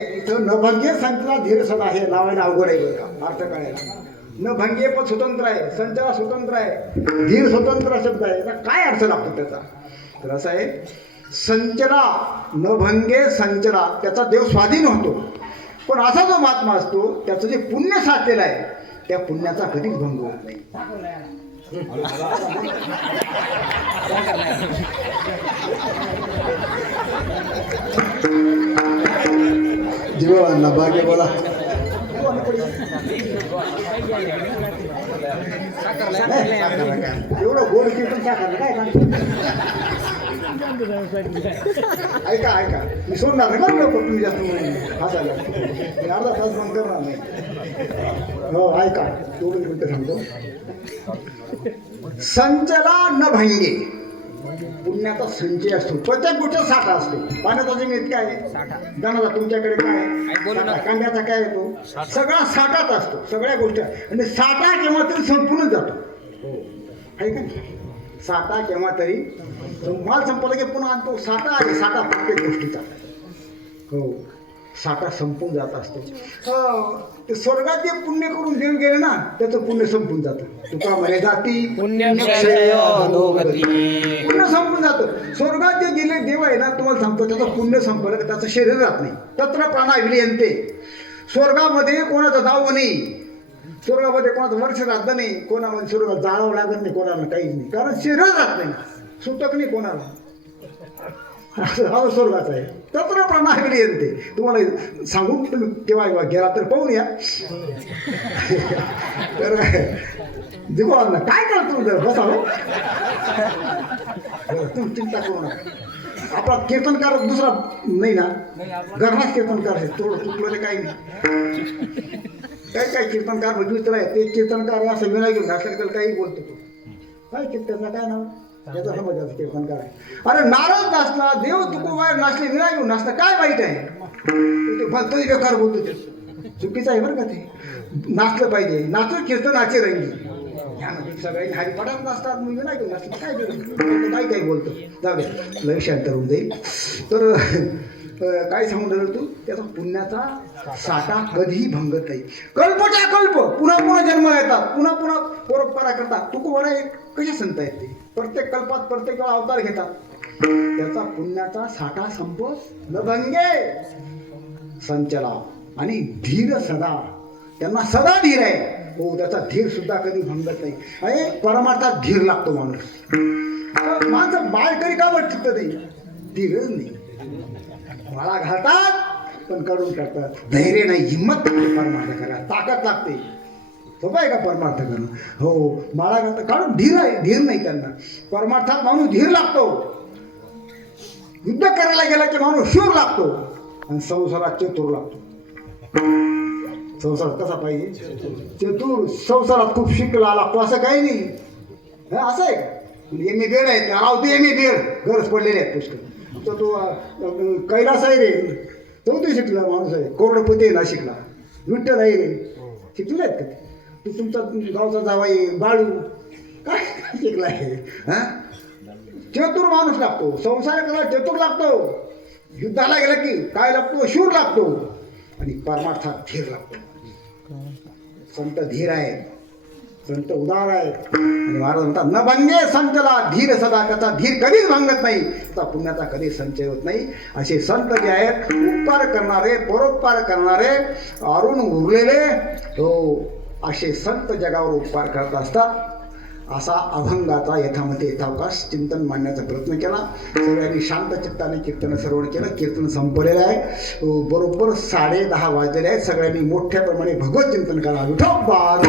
इथं नभंगे संतला धीर सदा हे लावायला अवघड आहे बरं का अर्थ कळायला नभंगे पण स्वतंत्र आहे संतला स्वतंत्र आहे धीर स्वतंत्र शब्द आहे याचा काय अर्थ लागतो त्याचा? तर असं आहे न नभंगे संचरा त्याचा देव स्वाधीन होतो. पण असा जो महात्मा असतो त्याचं जे पुण्य साठलेलं आहे त्या पुण्याचा कधीच भंग होत नाही. जीवांना भाग्य बोला एवढं गोड साकारलं काय ऐका ऐका मी सोडणार नाही बरं तुम्ही जास्त हसायला मी अर्धा तास बंद करणार नाही हो ऐका दोन मिनिटं सांगतो संचला न भंगे पुण्याचा संचय असतो. प्रत्येक गोष्टीचा साठा असतो. पाण्याचा जमीन काय आहे? दणाचा तुमच्याकडे काय. कांद्याचा काय येतो? सगळा साठाच असतो. सगळ्या गोष्टी. आणि साठा केव्हा तरी संपूनच जातो. आहे का? साठा केव्हा तरी माल संपला की पुन्हा आणतो. साठा आहे. साठा प्रत्येक गोष्टीचा. हो. साठा संपून जात असतो. हो, ते स्वर्गात जे पुण्य करून देव गेले ना त्याचं पुण्य संपून जातं. तुका म्हणे जाती? अधोगती. पुण्य संपून जातं. स्वर्गात जे गेले देव आहे ना तुम्हाला सांगतो त्याचं पुण्य संपलं की त्याचं शरीर राहत नाही. तत्र प्राणा विलियंते स्वर्गामध्ये कोणाचं दाव नाही. स्वर्गामध्ये कोणाचं वर्ष राहत नाही. कोणामध्ये स्वर्गात जाळावं लागत नाही कोणाला काहीच नाही. कारण शरीर राहत नाही. सुतक नाही कोणाला. हा स्वर्गाचा आहे. तत्र प्रणाली येते. तुम्हाला सांगून तुम्ही केव्हा केव्हा गेला तर पाहून या. तर दिगोना काय करतो तुम्ही जर? बसा हो. तुम्ही चिंता करू नका. आपला कीर्तनकार दुसरा नाही ना? घरनाच कीर्तनकार आहे. थोडं चुकलं ते काही नाही. काय काय कीर्तनकार दुसरा आहे ते कीर्तनकार असं विनय घेऊन असलं काही बोलतो काय कीर्तनकार? काय नाव? याचा समजायचं कीर्तनकार आहे अरे नारद नाचला देव तुकोबाहेर नाचले घेऊन नाचला काय वाईट आहे? ते फक्त बेकार बोलतो ते. चुकीचं आहे बरं का ते. नाचलं पाहिजे. नाचू कीर्तनाचे रंगी. ह्यामध्ये सगळे हरिपाठात नसतात म्हणजे नाही काय? काय काय बोलतो? जाऊ दे. लक्षांतर होऊन जाईल तर काय सांगून राहिलो तू? त्याचा पुण्याचा साठा कधीही भंगत नाही. कल्पच्या कल्प! पुन्हा पुन्हा जन्म येतात पुन्हा पुन्हा परोपकारा करतात. तू कोणा कसे संत आहेत ते? प्रत्येक कल्पात प्रत्येक वेळा अवतार घेतात. त्याचा पुण्याचा साठा संपत न भंगे. संचला. आणि धीर सदा. त्यांना सदा धीर आहे. हो त्याचा धीर सुद्धा कधी भंगत नाही. अरे परमार्थात धीर लागतो माणूस. माणसं बाळ तरी का बट टिकत नाही. धीरच नाही. मला घालतात पण करून करतात. धैर्य नाही हिंमत परमार्थ करा ताकद लागते. सोपं आहे का परमार्थ करणं? हो माळा घालतात कारण धीर आहे धीर नाही त्यांना परमार्थात माणूस धीर लागतो. युद्ध करायला गेला की माणूस शूर लागतो. आणि संसारात चतुर लागतो. संसारात कसा पाहिजे? चतुर. संसारात खूप शिकला लागतो असं काही नाही. असं आहे का? एम ए बेड आहेत रावते एम ए बेड. गरज पडलेले आहेत पुष्कळ. तर तो कैलास आहे रे. चौथी शिकला माणूस आहे कोरडपती ना शिकला विठ्ठल आहे रे. शिकले आहेत का तू? तुमचा गावचा जावाई बाळू. काय शिकला आहे हा? चतुर माणूस लागतो. संसार चतुर लागतो. युद्धाला गेला की काय लागतो? शूर लागतो. आणि परमार्थात धीर लागतो. संत धीर आहे संत उदार आहे. आणि महाराज म्हणतात न भंगे संतला धीर सदा त्याचा धीर कधीच भांगत नाही. त्याचा पुण्याचा कधी संचय होत नाही. असे संत जे आहेत उपकार करणारे परोपकार करणारे अरुण उरलेले हो असे संत जगावर उपकार करत असतात. असा अभंगाचा यथामध्ये यथावकाश चिंतन मांडण्याचा प्रयत्न केला. सगळ्यांनी शांत चित्ताने कीर्तन श्रवण केलं. कीर्तन संपलेलं आहे. हो, बरोबर साडे दहा वाजलेले आहेत. सगळ्यांनी मोठ्या प्रमाणे भगवत चिंतन करा. विठोबा!